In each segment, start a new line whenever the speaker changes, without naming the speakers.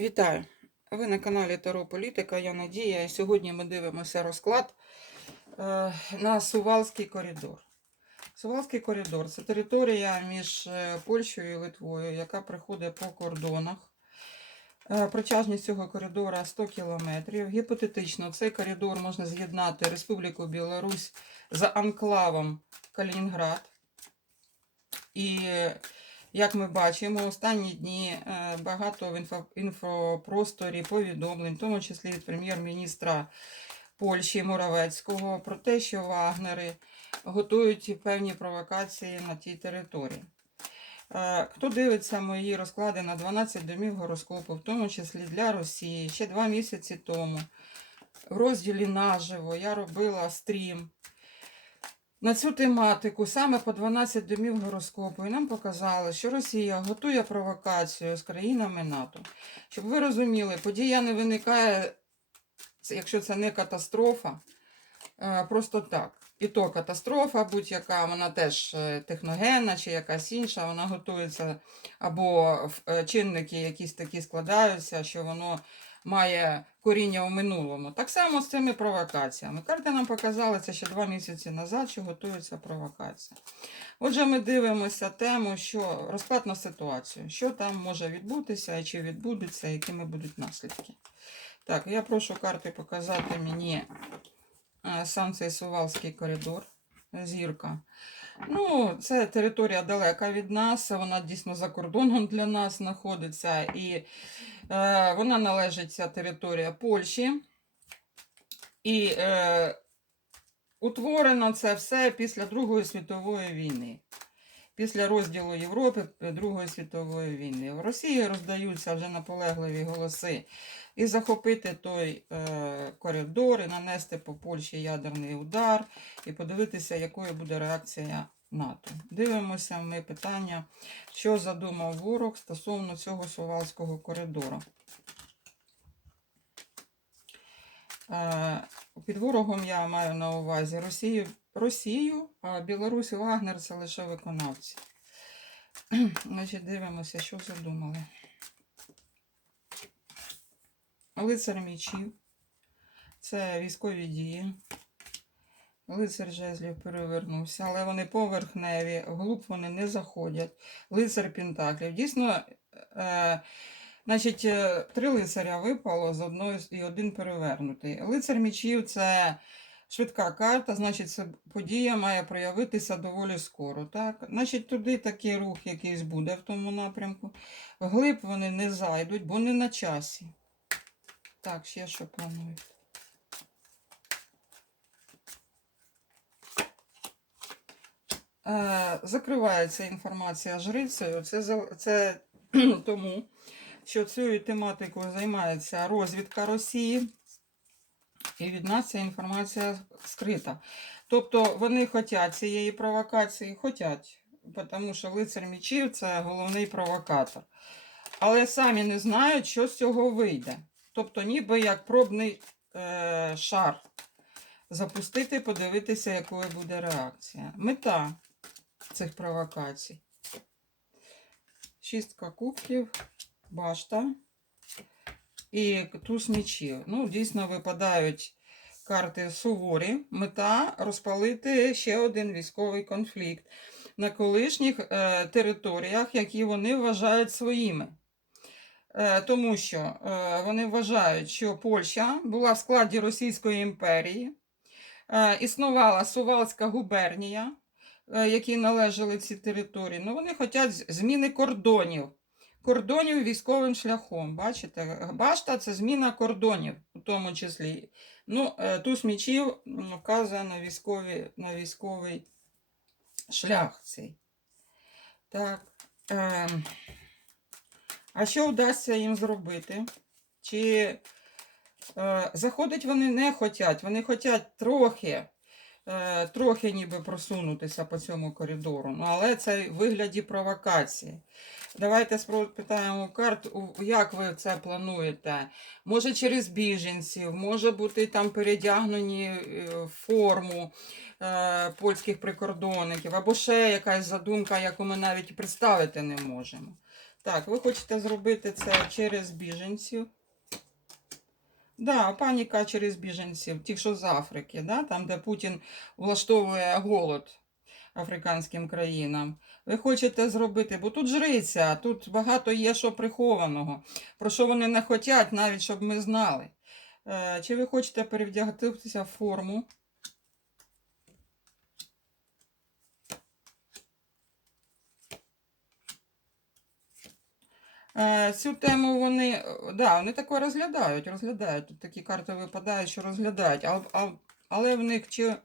Вітаю! Ви на каналі Таро Політика. Я Надія. І сьогодні ми дивимося розклад е, на Сувалський коридор. Сувалський коридор це територія між е, Польщею і Литвою, яка проходить по кордонах. Е, Протяжність цього коридора 100 кілометрів. Гіпотетично, цей коридор можна з'єднати Республіку Білорусь з анклавом Калінінград. І як ми бачимо, останні дні е, багато в інфопросторі повідомлень, в тому числі від прем'єр-міністра Польщі Моравецького, про те, що вагнери готують певні провокації на тій території. Е, Хто дивиться мої розклади на 12 домів гороскопу, в тому числі для Росії, ще два місяці тому, в розділі наживо я робила стрім на цю тематику саме по 12 домів гороскопу, і нам показали, що Росія готує провокацію з країнами НАТО. Щоб ви розуміли, подія не виникає, якщо це не катастрофа, е, просто так. І то катастрофа будь-яка, вона теж е, техногенна чи якась інша, вона готується, або е, чинники якісь такі складаються, що воно має коріння у минулому. Так само з цими провокаціями. Карти нам показали це ще два місяці назад, що готується провокація. Отже, ми дивимося тему, що розклад на ситуацію, що там може відбутися і чи відбудеться, якими будуть наслідки. Так, я прошу карти показати мені е, сам цей Сувалський коридор, зірка. Ну, це територія далека від нас, вона дійсно за кордоном для нас знаходиться. І е, вона належить ця територія Польщі. І е, утворено це все після Другої світової війни. Після розділу Європи е, Другої світової війни. В Росії роздаються вже наполегливі голоси і захопити той е, коридор, і нанести по Польщі ядерний удар, і подивитися, якою буде реакція НАТО. Дивимося ми питання, що задумав ворог стосовно цього Сувалського коридору. Е, Під ворогом я маю на увазі Росію, Росію а Білорусь і Вагнер це лише виконавці. Значить, дивимося, що задумали. Лицар мічів. Це військові дії. Лицар жезлів перевернувся, але вони поверхневі, вглуб вони не заходять. Лицар Пентаклів. Дійсно, е, значить, е, три лицаря випало з одної і один перевернутий. Лицар мічів це швидка карта, значить, подія має проявитися доволі скоро. Так? Значить, туди такий рух якийсь буде в тому напрямку. Вглиб вони не зайдуть, бо не на часі. Так, ще що планують. Е, Закривається інформація жрицею. Це, це тому, що цією тематикою займається розвідка Росії, і від нас ця інформація скрита. Тобто вони хочуть цієї провокації, хочуть, тому що лицар мічів це головний провокатор. Але самі не знають, що з цього вийде. Тобто, ніби як пробний е, шар запустити, подивитися, якою буде реакція. Мета цих провокацій. Шістка кубків, башта і туз мечів. Ну, дійсно випадають карти суворі. Мета розпалити ще один військовий конфлікт на колишніх е, територіях, які вони вважають своїми. Е, тому що е, вони вважають, що Польща була в складі Російської імперії, е, існувала Сувалська губернія, якій належали ці території. Ну, вони хочуть зміни кордонів. Кордонів військовим шляхом. Бачите, башта це зміна кордонів, у тому числі. Ну, е, туз мічів вказує на, військові, на військовий шлях цей. Так. Е, а що вдасться їм зробити? Чи е, заходить вони не хочуть, вони хочуть трохи, трохи ніби просунутися по цьому коридору, ну, але це в вигляді провокації. Давайте спитаємо карт, як ви це плануєте. Може через біженців, може бути там передягнені е, форму е, польських прикордонників, або ще якась задумка, яку ми навіть представити не можемо. Так, ви хочете зробити це через біженців. Да, паніка через біженців, ті, що з Африки, да? там, де Путін влаштовує голод африканським країнам. Ви хочете зробити, бо тут жриця, тут багато є що прихованого, про що вони не хочуть, навіть щоб ми знали. Е, Чи ви хочете перевдягатися в форму? Цю тему вони, е, да, вони таке розглядають, розглядають. Тут такі карти випадають, що розглядають. А, але в них чи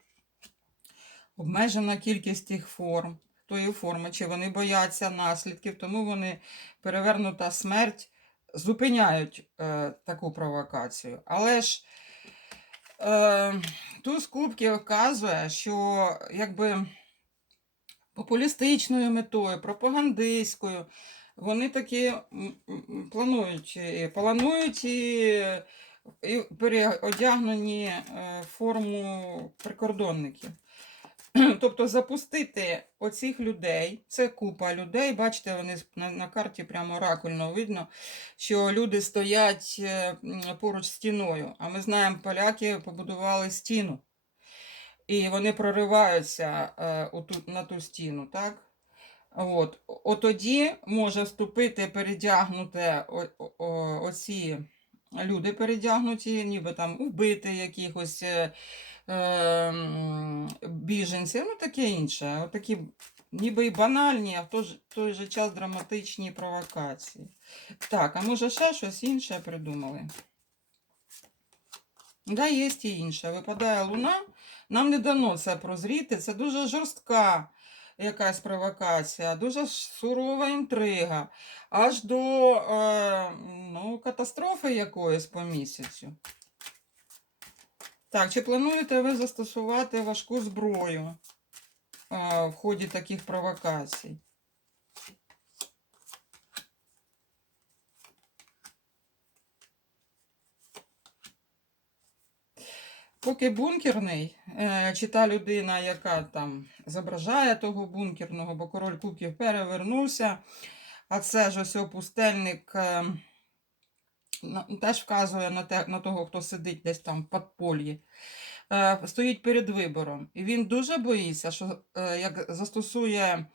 обмежена кількість тих форм, тої форми, чи вони бояться наслідків, тому вони перевернута смерть зупиняють е, таку провокацію. Але ж е, туз кубків вказує, що якби популістичною метою, пропагандистською, вони м, планують, планують і, переодягнені е, форму прикордонників. Тобто запустити оцих людей, це купа людей, бачите, вони на, на карті прямо оракульно видно, що люди стоять е, поруч стіною. А ми знаємо, поляки побудували стіну. І вони прориваються е, отут, на ту стіну, так? От. От тоді може вступити передягнуте оці люди передягнуті, ніби там вбити якихось е, е, біженців, ну таке інше. Такі ніби і банальні, а в той же, той же час драматичні провокації. Так, а може ще щось інше придумали? Да, є і інше. Випадає луна. Нам не дано це прозріти. Це дуже жорстка якась провокація, дуже сурова інтрига, аж до е, ну, катастрофи якоїсь по місяцю. Так, чи плануєте ви застосувати важку зброю е, в ході таких провокацій? Поки бункерний, е, чи та людина, яка там зображає того бункерного, бо король кубків перевернувся, а це ж ось опустельник е, теж вказує на, те, на того, хто сидить десь там в подпольї, е, стоїть перед вибором. І він дуже боїться, що як застосує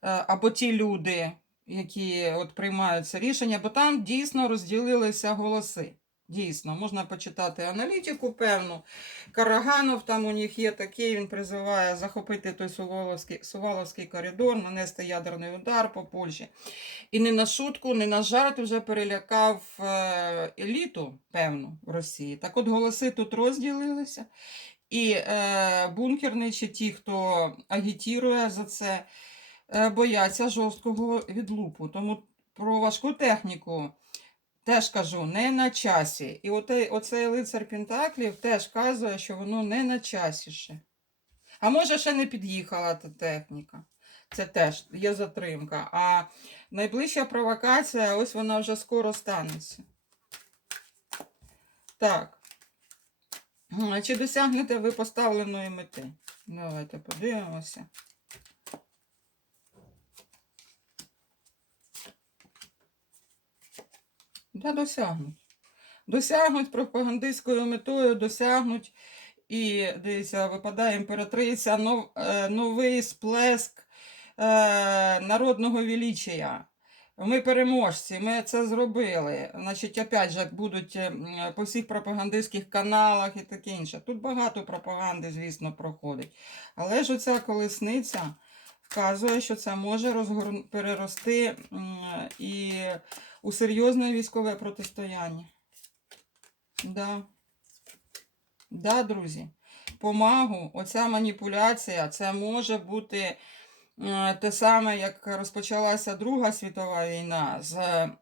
або ті люди, які от приймають це рішення, бо там дійсно розділилися голоси. Дійсно, можна почитати аналітику певну. Караганов там у них є такий, він призиває захопити той Суваловський, Суваловський коридор, нанести ядерний удар по Польщі. І не на шутку, не на жарт вже перелякав е, еліту, певну, в Росії. Так от голоси тут розділилися. І е, бункерні чи ті, хто агітірує за це, е, бояться жорсткого відлупу. Тому про важку техніку теж кажу, не на часі. І оте, оцей лицар Пентаклів теж вказує, що воно не на часі ще. А може, ще не під'їхала та техніка. Це теж є затримка. А найближча провокація, ось вона вже скоро станеться. Так. Чи досягнете ви поставленої мети? Давайте подивимося. Да, досягнуть. Досягнуть пропагандистською метою, досягнуть. І дивіться, випадає імператриця, нов, е, новий сплеск е, народного величія. Ми переможці, ми це зробили. Значить, опять же, будуть е, по всіх пропагандистських каналах і таке інше. Тут багато пропаганди, звісно, проходить. Але ж оця колесниця вказує, що це може розгор... перерости і у серйозне військове протистояння. Да. Да, друзі. Помагу, оця маніпуляція, це може бути е, те саме, як розпочалася Друга світова війна, з, е,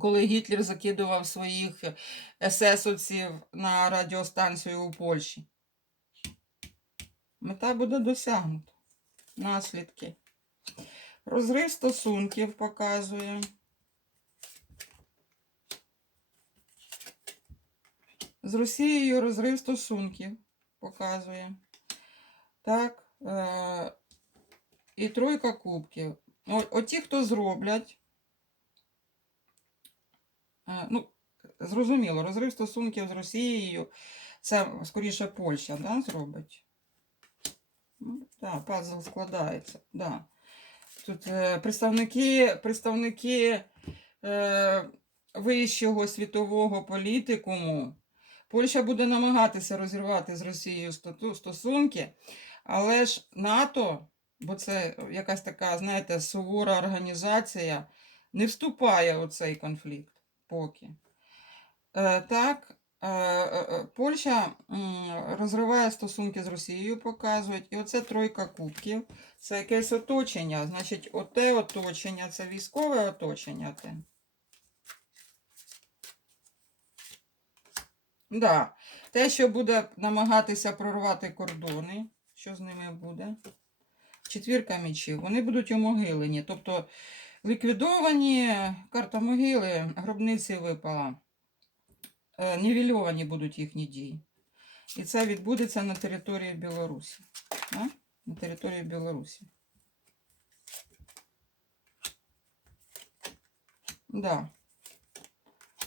коли Гітлер закидував своїх есесовців на радіостанцію у Польщі. Мета буде досягнута. Наслідки. Розрив стосунків показує. З Росією розрив стосунків показує. Так. Е- і тройка кубків. О- Оті, хто зроблять Е, Ну, зрозуміло, розрив стосунків з Росією це скоріше Польща да, зробить. Ну, Так, пазл складається. Да. Тут е, представники, представники е, вищого світового політикуму. Польща буде намагатися розірвати з Росією стосунки, але ж НАТО, бо це якась така, знаєте, сувора організація, не вступає у цей конфлікт поки. Е, так, Польща розриває стосунки з Росією, показують. І оце тройка кубків. Це якесь оточення. Значить, оте оточення, це військове оточення. Те. Да. Те, що буде намагатися прорвати кордони, що з ними буде? Четвірка мечів. Вони будуть умогилені. Тобто ліквідовані карта могили, гробниці випала. Е, Нівельовані будуть їхні дії. І це відбудеться на території Білорусі. Да? На території Білорусі. Да.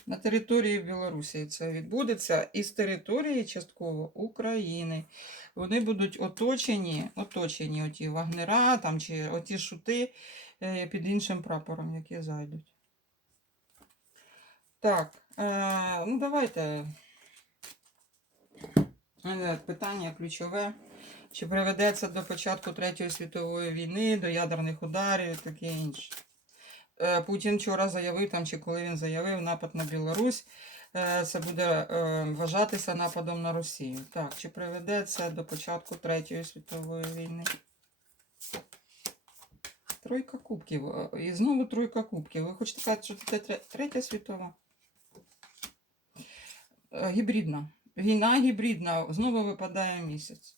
На території Білорусі це відбудеться і з території частково України. Вони будуть оточені, оточені оті вагнера там, чи оті шути е, під іншим прапором, які зайдуть. Так, е, ну давайте. Питання ключове. Чи приведе це до початку Третьої світової війни, до ядерних ударів і таке інше? Е, Путін вчора заявив, там, чи коли він заявив напад на Білорусь, е, це буде е, вважатися нападом на Росію. Так, чи приведе це до початку Третьої світової війни? Тройка кубків. І знову тройка кубків. Ви хочете сказати, що це тре- третя світова? Е, Гібридна. Війна гібридна. Знову випадає місяць.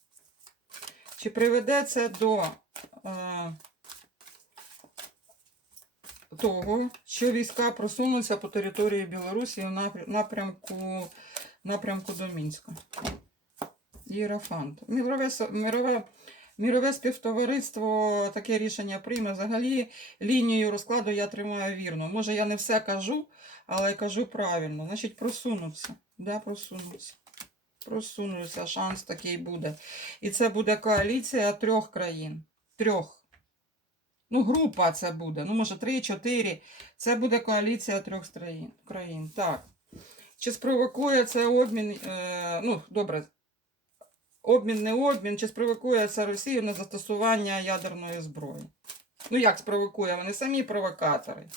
Чи приведе це до е, того, що війська просунуться по території Білорусі в напрямку, напрямку до Мінська? Єрофант. Мірове, мірове, мірове співтовариство таке рішення прийме. Взагалі лінію розкладу я тримаю вірно. Може, я не все кажу, але кажу правильно. Значить, просунуться. Да, просунуться. Просунуться, шанс такий буде. І це буде коаліція трьох країн. Трьох. Ну, група це буде. Ну, може, три-чотири. Це буде коаліція трьох країн. Так. Чи спровокує це обмін? Е, ну, добре. Обмін не обмін, чи спровокує це Росію на застосування ядерної зброї? Ну, як спровокує? Вони самі провокатори.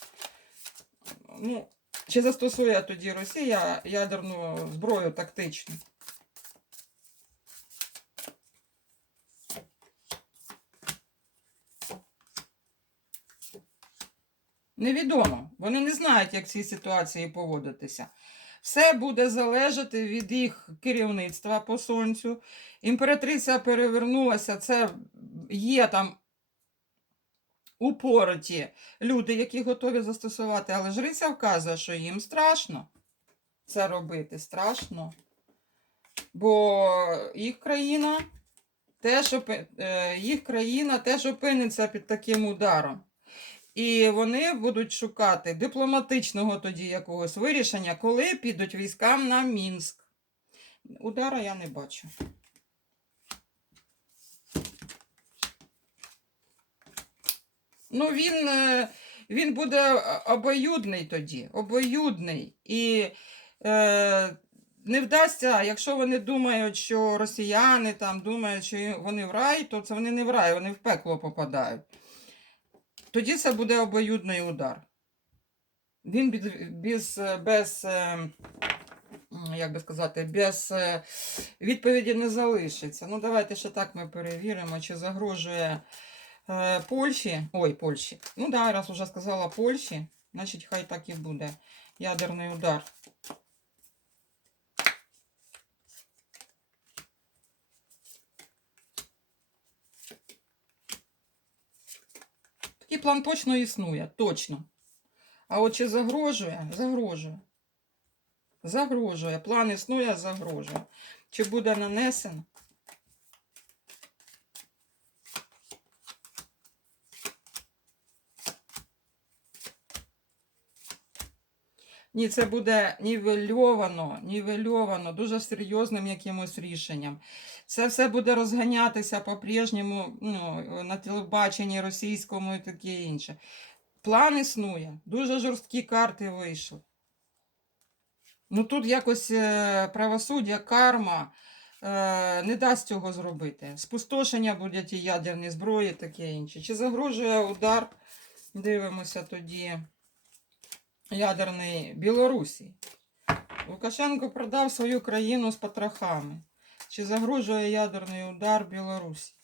Ну, чи застосує тоді Росія ядерну зброю тактичну? Невідомо. Вони не знають, як в цій ситуації поводитися. Все буде залежати від їх керівництва по сонцю. Імператриця перевернулася. Це є там упороті люди, які готові застосувати, але жриця вказує, що їм страшно це робити. Страшно. Бо їх країна теж, е, їх країна теж опиниться під таким ударом. І вони будуть шукати дипломатичного тоді якогось вирішення, коли підуть військам на Мінськ. Удара я не бачу. Ну, він, е, він буде обоюдний тоді, обоюдний. І е, не вдасться, якщо вони думають, що росіяни там думають, що вони в рай, то це вони не в рай, вони в пекло попадають. Тоді це буде обоюдний удар. Він без, без, без е, як би сказати, без е, відповіді не залишиться. Ну, давайте ще так ми перевіримо, чи загрожує е, Польщі. Ой, Польщі. Ну, да, раз уже сказала Польщі, значить, хай так і буде. Ядерний удар. Такий план точно існує, точно. А от чи загрожує? Загрожує. Загрожує. План існує, загрожує. Чи буде нанесено? Ні, це буде нівельовано, нівельовано, дуже серйозним якимось рішенням. Це все буде розганятися по-прежньому ну, на телебаченні російському і таке інше. План існує, дуже жорсткі карти вийшли. Ну тут якось е, правосуддя, карма е, не дасть цього зробити. Спустошення будуть і ядерні зброї, таке інше. Чи загрожує удар? Дивимося тоді ядерний Білорусі. Лукашенко продав свою країну з потрохами. Чи загрожує ядерний удар Білорусі?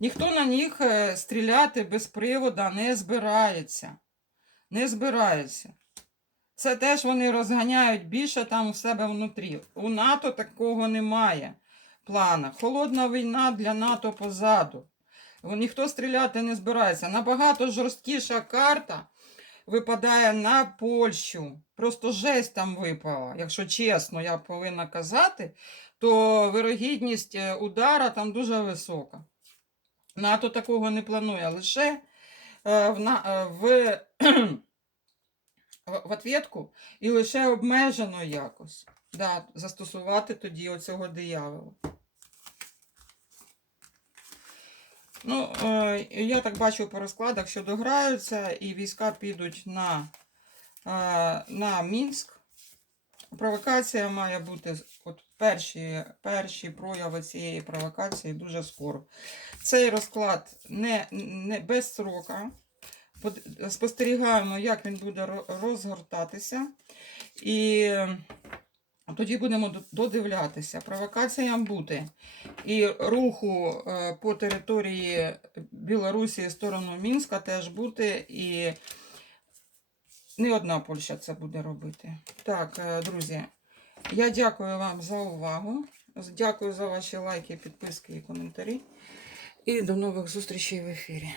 Ніхто на них е, стріляти без привода не збирається. Не збирається. Це теж вони розганяють більше там у себе внутрі. У НАТО такого немає плана. Холодна війна для НАТО позаду. Ніхто стріляти не збирається. Набагато жорсткіша карта випадає на Польщу. Просто жесть там випала. Якщо чесно, я повинна казати, то вирогідність е, удара там дуже висока. НАТО такого не планує. Лише е, в, е, в, в ответку і лише обмежено якось. Да, застосувати тоді оцього диявола. Ну, е, я так бачу по розкладах, що дограються і війська підуть на, е, на Мінськ. Провокація має бути от перші, перші прояви цієї провокації дуже скоро. Цей розклад не, не без срока. Спостерігаємо, як він буде розгортатися. І тоді будемо додивлятися. Провокаціям бути. І руху е, по території Білорусі в сторону Мінська теж бути. І не одна Польща це буде робити. Так, е, друзі, я дякую вам за увагу. Дякую за ваші лайки, підписки і коментарі. І до нових зустрічей в ефірі.